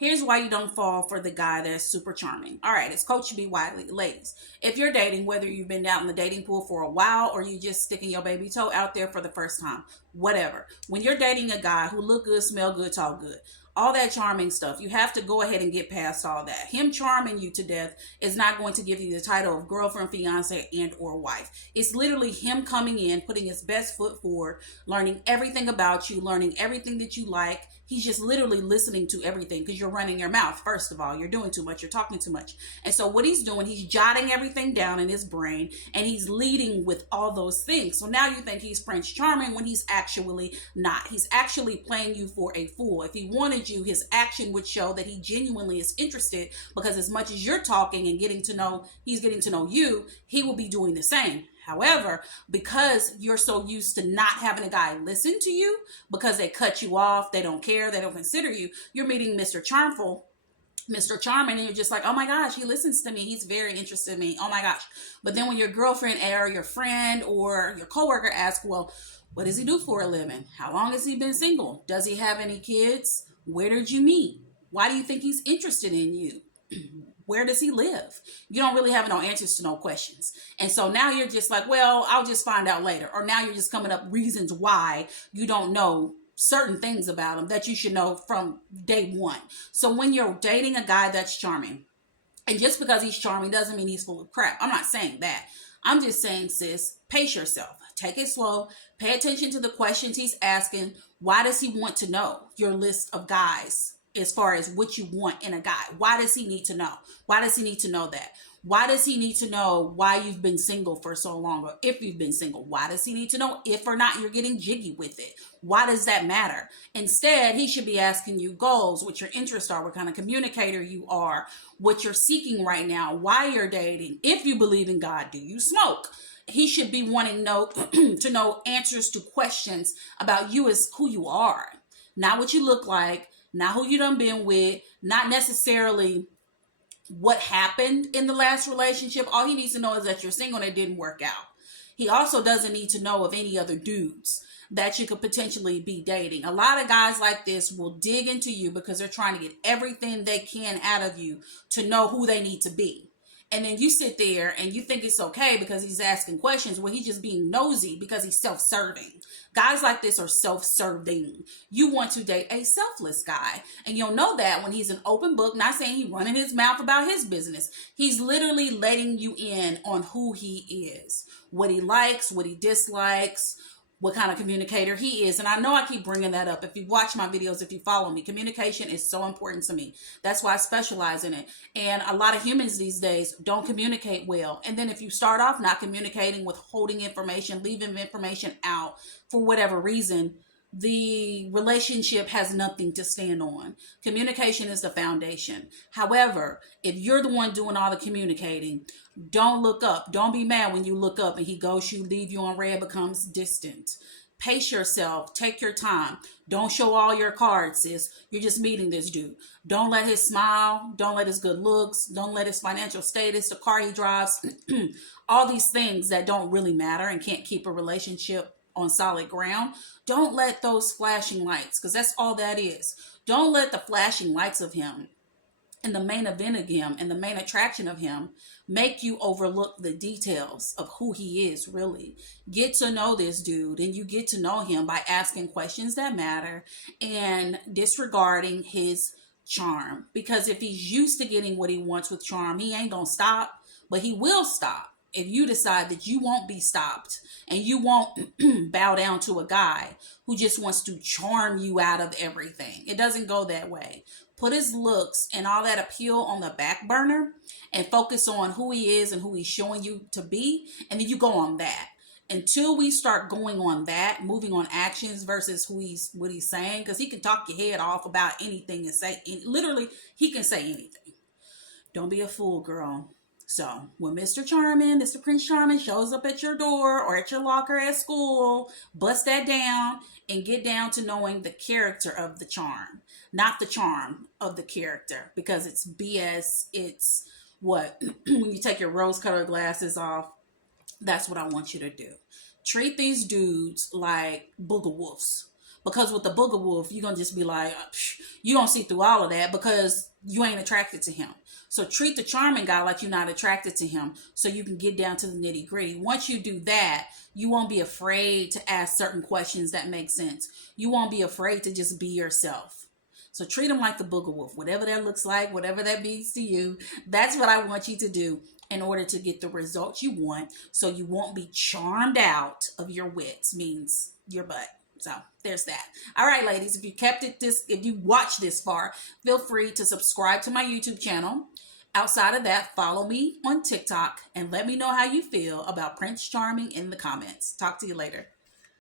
Here's why you don't fall for the guy that's super charming. All right, it's Coach B. Wiley. Ladies, if you're dating, whether you've been out in the dating pool for a while or you just sticking your baby toe out there for the first time, whatever. When you're dating a guy who look good, smell good, talk good, all that charming stuff, you have to go ahead and get past all that. Him charming you to death is not going to give you the title of girlfriend, fiance, and or wife. It's literally him coming in, putting his best foot forward, learning everything about you, learning everything that you like. He's just literally listening to everything because you're running your mouth. First of all, you're doing too much. You're talking too much. And so what he's doing, he's jotting everything down in his brain and he's leading with all those things. So now you think he's Prince Charming when he's actually not. He's actually playing you for a fool. If he wanted you, his action would show that he genuinely is interested, because as much as you're talking and he's getting to know you, he will be doing the same. However, because you're so used to not having a guy listen to you because they cut you off, they don't care, they don't consider you, you're meeting Mr. Charmful, Mr. Charming, and you're just like, oh my gosh, he listens to me. He's very interested in me. Oh my gosh. But then when your girlfriend or your friend or your coworker asks, well, what does he do for a living? How long has he been single? Does he have any kids? Where did you meet? Why do you think he's interested in you? Where does he live? You don't really have no answers to no questions. And so now you're just like, well, I'll just find out later. Or now you're just coming up reasons why you don't know certain things about him that you should know from day one. So when you're dating a guy that's charming, and just because he's charming doesn't mean he's full of crap. I'm not saying that. I'm just saying, sis, pace yourself. Take it slow. Pay attention to the questions he's asking. Why does he want to know your list of guys? As far as what you want in a guy, why does he need to know? Why does he need to know that? Why does he need to know why you've been single for so long, or if you've been single? Why does he need to know if or not you're getting jiggy with it? Why does that matter? Instead, he should be asking you goals, what your interests are, what kind of communicator you are, what you're seeking right now, why you're dating. If you believe in God, do you smoke? He should be wanting to know answers to questions about you as who you are, not what you look like, not who you done been with, not necessarily what happened in the last relationship. All he needs to know is that you're single and it didn't work out. He also doesn't need to know of any other dudes that you could potentially be dating. A lot of guys like this will dig into you because they're trying to get everything they can out of you to know who they need to be. And then you sit there and you think it's okay because he's asking questions. Well, he's just being nosy because he's self-serving. Guys like this are self-serving. You want to date a selfless guy. And you'll know that when he's an open book, not saying he's running his mouth about his business. He's literally letting you in on who he is, what he likes, what he dislikes, what kind of communicator he is. And I know I keep bringing that up. If you watch my videos, if you follow me, communication is so important to me. That's why I specialize in it. And a lot of humans these days don't communicate well. And then if you start off not communicating, withholding information, leaving information out for whatever reason, the relationship has nothing to stand on. Communication is the foundation. However, if you're the one doing all the communicating, don't look up. Don't be mad when you look up and he ghosts you, leave you on red, becomes distant. Pace yourself. Take your time. Don't show all your cards, sis. You're just meeting this dude. Don't let his smile, don't let his good looks, don't let his financial status, the car he drives, all these things that don't really matter and can't keep a relationship on solid ground. Don't let those flashing lights, because that's all that is. Don't let the flashing lights of him and the main event of him and the main attraction of him make you overlook the details of who he is really. Get to know this dude, and you get to know him by asking questions that matter and disregarding his charm. Because if he's used to getting what he wants with charm, he ain't gonna stop, but he will stop if you decide that you won't be stopped and you won't bow down to a guy who just wants to charm you out of everything. It doesn't go that way. Put his looks and all that appeal on the back burner and focus on who he is and who he's showing you to be. And then you go on that. Until we start going on that, moving on actions versus what he's saying, because he can talk your head off about anything and say, literally, he can say anything. Don't be a fool, girl. So when Mr. Charming, Mr. Prince Charming shows up at your door or at your locker at school, bust that down and get down to knowing the character of the charm, not the charm of the character, because it's BS. It's what, when you take your rose-colored glasses off, that's what I want you to do. Treat these dudes like booger wolves. Because with the booger wolf, you're going to just be like, you're going to see through all of that because you ain't attracted to him. So treat the charming guy like you're not attracted to him so you can get down to the nitty gritty. Once you do that, you won't be afraid to ask certain questions that make sense. You won't be afraid to just be yourself. So treat him like the booger wolf, whatever that looks like, whatever that means to you. That's what I want you to do in order to get the results you want, so you won't be charmed out of your wits, means your butt. So there's that. All right, ladies, if you watched this far, feel free to subscribe to my YouTube channel. Outside of that, follow me on TikTok and let me know how you feel about Prince Charming in the comments. Talk to you later.